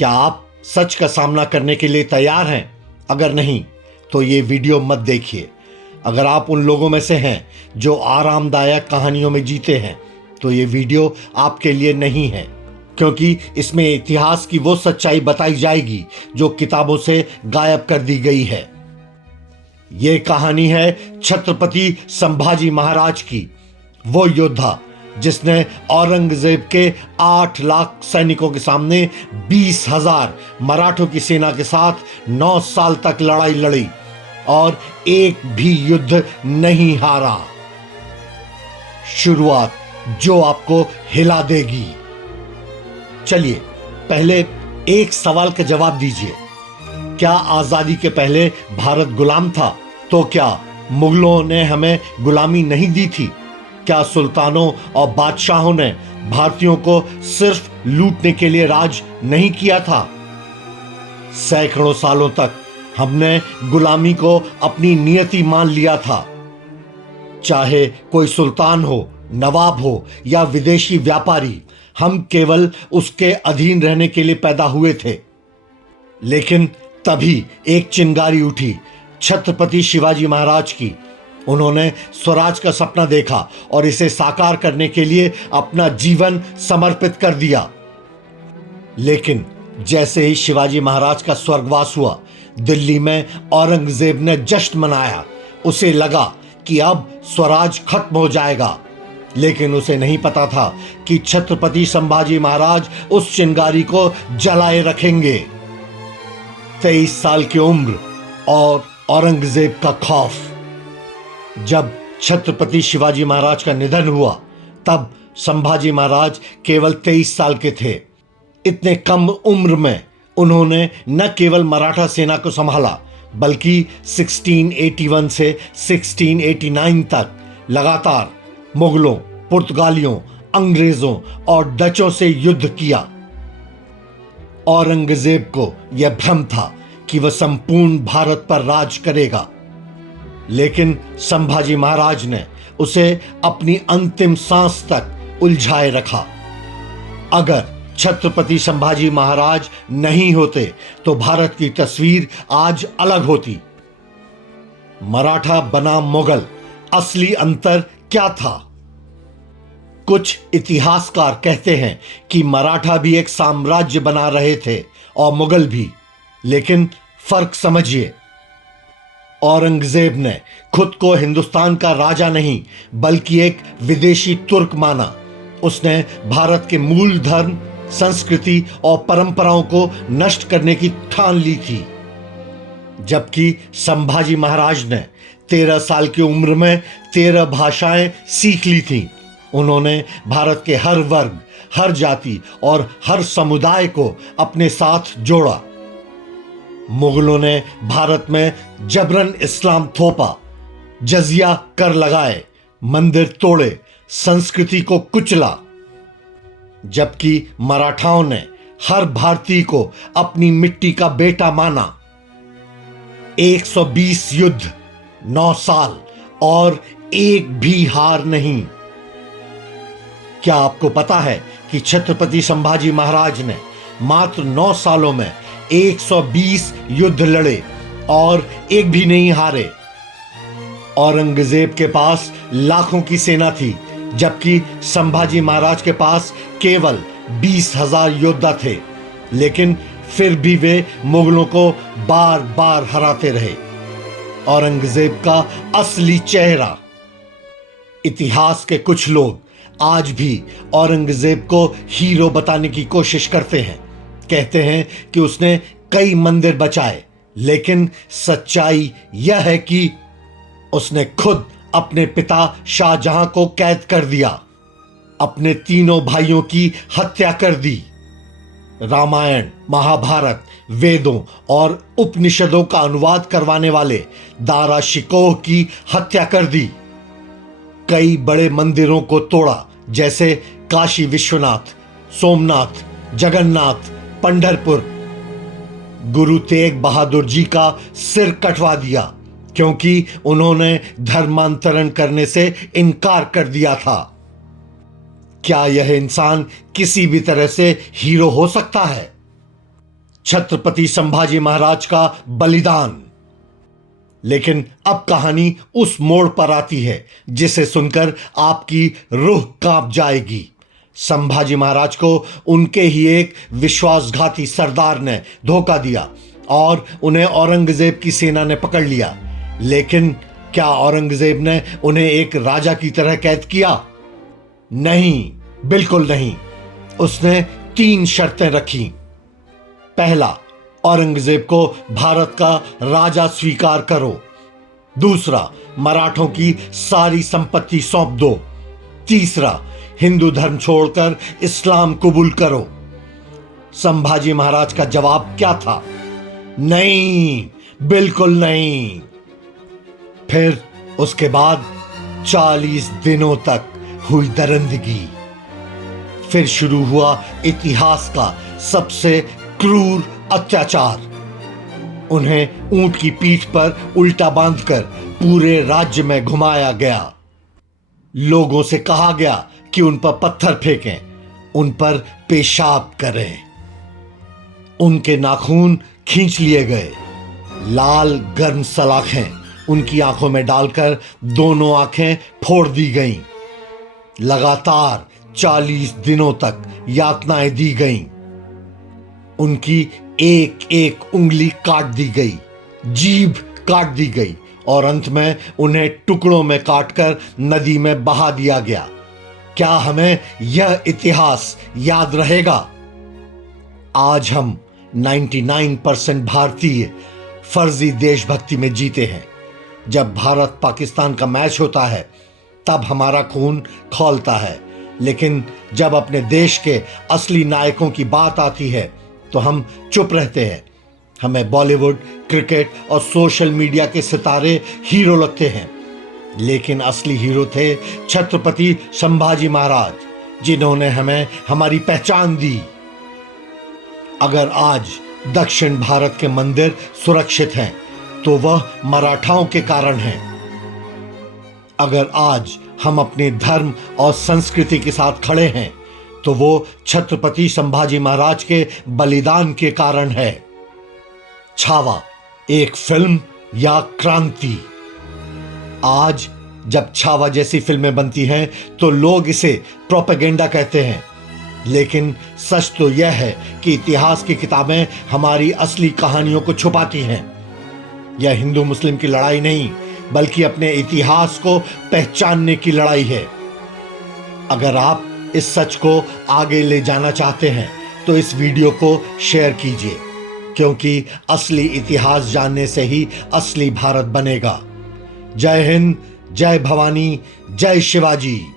क्या आप सच का सामना करने के लिए तैयार हैं? अगर नहीं तो ये वीडियो मत देखिए। अगर आप उन लोगों में से हैं जो आरामदायक कहानियों में जीते हैं तो ये वीडियो आपके लिए नहीं है, क्योंकि इसमें इतिहास की वो सच्चाई बताई जाएगी जो किताबों से गायब कर दी गई है। ये कहानी है छत्रपति संभाजी महाराज की, वो योद्धा जिसने औरंगजेब के 8 लाख सैनिकों के सामने 20,000 मराठों की सेना के साथ 9 साल तक लड़ाई लड़ी और एक भी युद्ध नहीं हारा। शुरुआत जो आपको हिला देगी। चलिए पहले एक सवाल का जवाब दीजिए। क्या आजादी के पहले भारत गुलाम था? तो क्या मुगलों ने हमें गुलामी नहीं दी थी? क्या सुल्तानों और बादशाहों ने भारतीयों को सिर्फ लूटने के लिए राज नहीं किया था? सैकड़ों सालों तक हमने गुलामी को अपनी नियति मान लिया था। चाहे कोई सुल्तान हो, नवाब हो या विदेशी व्यापारी, हम केवल उसके अधीन रहने के लिए पैदा हुए थे। लेकिन तभी एक चिंगारी उठी छत्रपति शिवाजी महाराज की। उन्होंने स्वराज का सपना देखा और इसे साकार करने के लिए अपना जीवन समर्पित कर दिया। लेकिन जैसे ही शिवाजी महाराज का स्वर्गवास हुआ, दिल्ली में औरंगजेब ने जश्न मनाया। उसे लगा कि अब स्वराज खत्म हो जाएगा, लेकिन उसे नहीं पता था कि छत्रपति संभाजी महाराज उस चिंगारी को जलाए रखेंगे। 23 साल की उम्र और औरंगजेब का खौफ। जब छत्रपति शिवाजी महाराज का निधन हुआ तब संभाजी महाराज केवल 23 साल के थे। इतने कम उम्र में उन्होंने न केवल मराठा सेना को संभाला, बल्कि 1681 से 1689 तक लगातार मुगलों, पुर्तगालियों, अंग्रेजों और डचों से युद्ध किया। औरंगजेब को यह भ्रम था कि वह संपूर्ण भारत पर राज करेगा, लेकिन संभाजी महाराज ने उसे अपनी अंतिम सांस तक उलझाए रखा। अगर छत्रपति संभाजी महाराज नहीं होते तो भारत की तस्वीर आज अलग होती। मराठा बनाम मुगल, असली अंतर क्या था? कुछ इतिहासकार कहते हैं कि मराठा भी एक साम्राज्य बना रहे थे और मुगल भी, लेकिन फर्क समझिए। औरंगजेब ने खुद को हिंदुस्तान का राजा नहीं बल्कि एक विदेशी तुर्क माना। उसने भारत के मूल धर्म, संस्कृति और परंपराओं को नष्ट करने की ठान ली थी। जबकि संभाजी महाराज ने 13 साल की उम्र में 13 भाषाएं सीख ली थीं। उन्होंने भारत के हर वर्ग, हर जाति और हर समुदाय को अपने साथ जोड़ा। मुगलों ने भारत में जबरन इस्लाम थोपा, जजिया कर लगाए, मंदिर तोड़े, संस्कृति को कुचला, जबकि मराठाओं ने हर भारतीय को अपनी मिट्टी का बेटा माना। 120 युद्ध, 9 साल और एक भी हार नहीं। क्या आपको पता है कि छत्रपति संभाजी महाराज ने मात्र 9 सालों में 120 युद्ध लड़े और एक भी नहीं हारे? औरंगजेब के पास लाखों की सेना थी, जबकि संभाजी महाराज के पास केवल 20,000 योद्धा थे। लेकिन फिर भी वे मुगलों को बार बार हराते रहे। औरंगजेब का असली चेहरा। इतिहास के कुछ लोग आज भी औरंगजेब को हीरो बताने की कोशिश करते हैं। कहते हैं कि उसने कई मंदिर बचाए, लेकिन सच्चाई यह है कि उसने खुद अपने पिता शाहजहां को कैद कर दिया, अपने तीनों भाइयों की हत्या कर दी, रामायण, महाभारत, वेदों और उपनिषदों का अनुवाद करवाने वाले दारा शिकोह की हत्या कर दी, कई बड़े मंदिरों को तोड़ा जैसे काशी विश्वनाथ, सोमनाथ, जगन्नाथ, पंढरपुर, गुरु तेग बहादुर जी का सिर कटवा दिया क्योंकि उन्होंने धर्मांतरण करने से इनकार कर दिया था। क्या यह इंसान किसी भी तरह से हीरो हो सकता है? छत्रपति संभाजी महाराज का बलिदान। लेकिन अब कहानी उस मोड़ पर आती है जिसे सुनकर आपकी रूह कांप जाएगी। संभाजी महाराज को उनके ही एक विश्वासघाती सरदार ने धोखा दिया और उन्हें औरंगजेब की सेना ने पकड़ लिया। लेकिन क्या औरंगजेब ने उन्हें एक राजा की तरह कैद किया? नहीं, बिल्कुल नहीं। उसने 3 शर्तें रखी। पहला, औरंगजेब को भारत का राजा स्वीकार करो। दूसरा, मराठों की सारी संपत्ति सौंप दो। तीसरा, हिंदू धर्म छोड़कर इस्लाम कबूल करो। संभाजी महाराज का जवाब क्या था? नहीं, बिल्कुल नहीं। फिर उसके बाद 40 दिनों तक हुई दरिंदगी। फिर शुरू हुआ इतिहास का सबसे क्रूर अत्याचार। उन्हें ऊंट की पीठ पर उल्टा बांधकर पूरे राज्य में घुमाया गया। लोगों से कहा गया कि उन पर पत्थर फेंकें, उन पर पेशाब करें। उनके नाखून खींच लिए गए। लाल गर्म सलाखें उनकी आंखों में डालकर दोनों आंखें फोड़ दी गईं। लगातार 40 दिनों तक यातनाएं दी गईं। उनकी एक एक उंगली काट दी गई, जीभ काट दी गई और अंत में उन्हें टुकड़ों में काटकर नदी में बहा दिया गया। क्या हमें यह इतिहास याद रहेगा? आज हम 99% भारतीय फर्जी देशभक्ति में जीते हैं। जब भारत पाकिस्तान का मैच होता है तब हमारा खून खौलता है, लेकिन जब अपने देश के असली नायकों की बात आती है तो हम चुप रहते हैं। हमें बॉलीवुड, क्रिकेट और सोशल मीडिया के सितारे हीरो लगते हैं, लेकिन असली हीरो थे छत्रपति संभाजी महाराज, जिन्होंने हमें हमारी पहचान दी। अगर आज दक्षिण भारत के मंदिर सुरक्षित हैं तो वह मराठाओं के कारण हैं। अगर आज हम अपने धर्म और संस्कृति के साथ खड़े हैं तो वो छत्रपति संभाजी महाराज के बलिदान के कारण है। छावा एक फिल्म या क्रांति? आज जब छावा जैसी फिल्में बनती हैं तो लोग इसे प्रोपेगेंडा कहते हैं, लेकिन सच तो यह है कि इतिहास की किताबें हमारी असली कहानियों को छुपाती हैं। यह हिंदू मुस्लिम की लड़ाई नहीं, बल्कि अपने इतिहास को पहचानने की लड़ाई है। अगर आप इस सच को आगे ले जाना चाहते हैं तो इस वीडियो को शेयर कीजिए, क्योंकि असली इतिहास जानने से ही असली भारत बनेगा। जय हिंद, जय भवानी, जय शिवाजी।